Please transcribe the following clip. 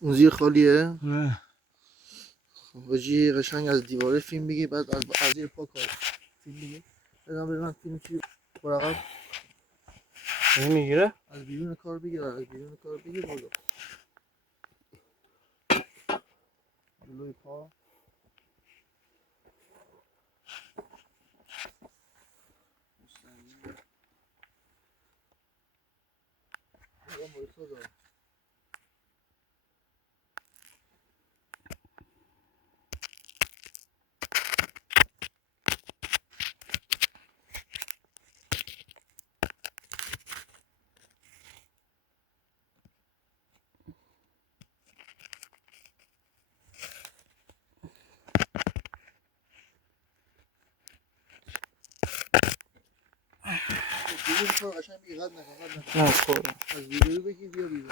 اون زیر خالیه؟ بجی قشنگ از دیواره فیلم بگی بعد از زیر پا کار فیلم بگی بدم فیلم چی برقم میگیره؟ از بیرون کار بگیر بالا جلوی پا مستقیم بیرون کار قشنگ بگی قد نکن نه خورم از ویدیو بگی بیا بیرون